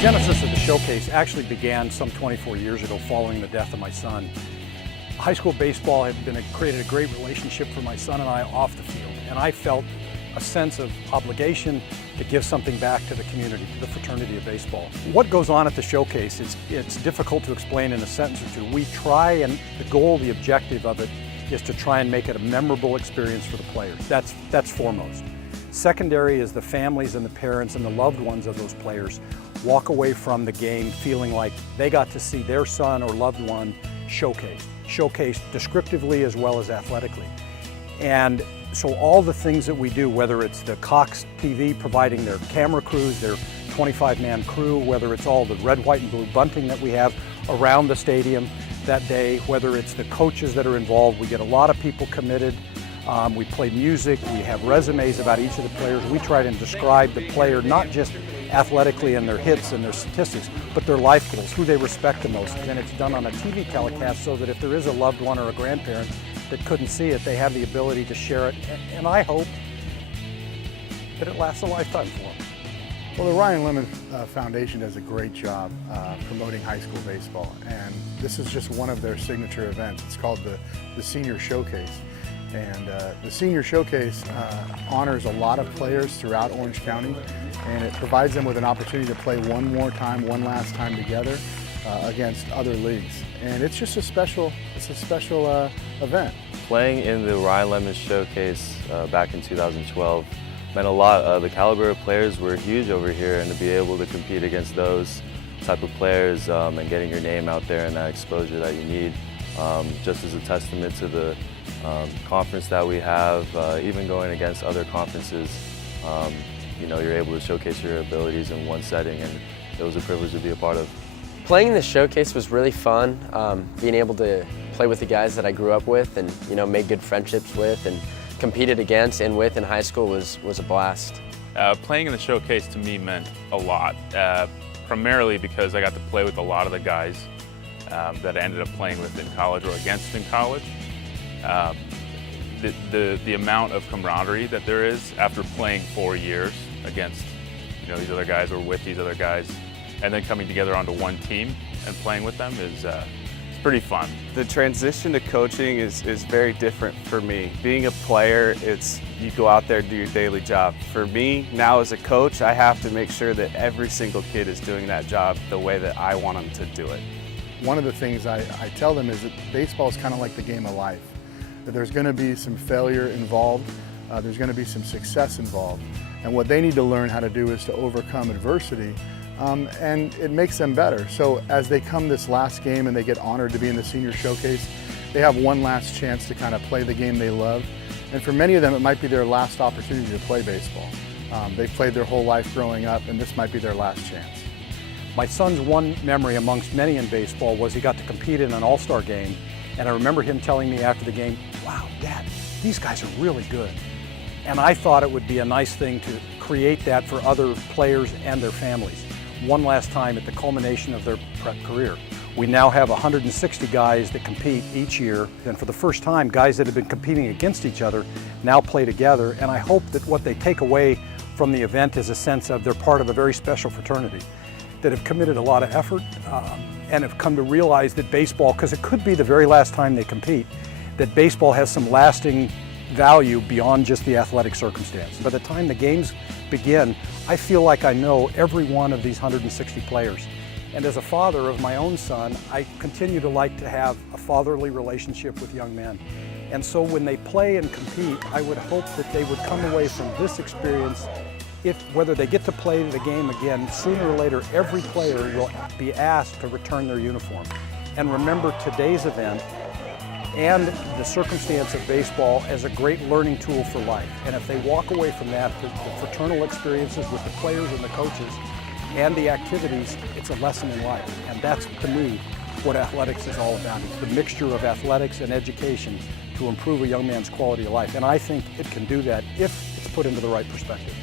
genesis of the showcase actually began some 24 years ago following the death of my son. High school baseball had created a great relationship for my son and I off the field, and I felt a sense of obligation to give something back to the community, to the fraternity of baseball. What goes on at the showcase, it's difficult to explain in a sentence or two. We try, and the goal, the objective of it is to try and make it a memorable experience for the players. That's foremost. Secondary is the families and the parents and the loved ones of those players walk away from the game feeling like they got to see their son or loved one showcased descriptively as well as athletically. And so all the things that we do, whether it's the Cox TV providing their camera crews, their 25-man crew, whether it's all the red, white, and blue bunting that we have around the stadium that day, whether it's the coaches that are involved, we get a lot of people committed. We play music, we have resumes about each of the players. We try to describe the player not just athletically and their hits and their statistics, but their life goals, who they respect the most. And it's done on a TV telecast so that if there is a loved one or a grandparent that couldn't see it, they have the ability to share it. And I hope that it lasts a lifetime for them. Well, the Ryan Lemmon Foundation does a great job promoting high school baseball, and this is just one of their signature events. It's called the Senior Showcase. And the Senior Showcase honors a lot of players throughout Orange County, and it provides them with an opportunity to play one last time together against other leagues. And it's just a special event. Playing in the Ryan Lemmon Showcase back in 2012 meant a lot. The caliber of players were huge over here, and to be able to compete against those type of players and getting your name out there and that exposure that you need, just as a testament to the conference that we have, even going against other conferences, you know, you're able to showcase your abilities in one setting, and it was a privilege to be a part of. Playing in the showcase was really fun. Being able to play with the guys that I grew up with and, you know, made good friendships with and competed against and with in high school was a blast. Playing in the showcase to me meant a lot, primarily because I got to play with a lot of the guys that I ended up playing with in college or against in college. The amount of camaraderie that there is after playing 4 years against, you know, these other guys or with these other guys, and then coming together onto one team and playing with them is it's pretty fun. The transition to coaching is very different for me. Being a player, you go out there and do your daily job. For me, now as a coach, I have to make sure that every single kid is doing that job the way that I want them to do it. One of the things I tell them is that baseball is kind of like the game of life. That there's going to be some failure involved, there's going to be some success involved. And what they need to learn how to do is to overcome adversity, and it makes them better. So as they come this last game and they get honored to be in the Senior Showcase, they have one last chance to kind of play the game they love. And for many of them, it might be their last opportunity to play baseball. They've played their whole life growing up, and this might be their last chance. My son's one memory amongst many in baseball was he got to compete in an all-star game, and I remember him telling me after the game, "Wow, Dad, these guys are really good." And I thought it would be a nice thing to create that for other players and their families. One last time at the culmination of their prep career. We now have 160 guys that compete each year, and for the first time, guys that have been competing against each other now play together, and I hope that what they take away from the event is a sense of they're part of a very special fraternity that have committed a lot of effort and have come to realize that baseball, because it could be the very last time they compete, that baseball has some lasting value beyond just the athletic circumstance. By the time the games begin, I feel like I know every one of these 160 players. And as a father of my own son, I continue to like to have a fatherly relationship with young men. And so when they play and compete, I would hope that they would come away from this experience, whether they get to play the game again, sooner or later, every player will be asked to return their uniform. And remember today's event and the circumstance of baseball as a great learning tool for life. And if they walk away from that, the fraternal experiences with the players and the coaches and the activities, it's a lesson in life. And that's, to me, what athletics is all about. It's the mixture of athletics and education to improve a young man's quality of life. And I think it can do that if it's put into the right perspective.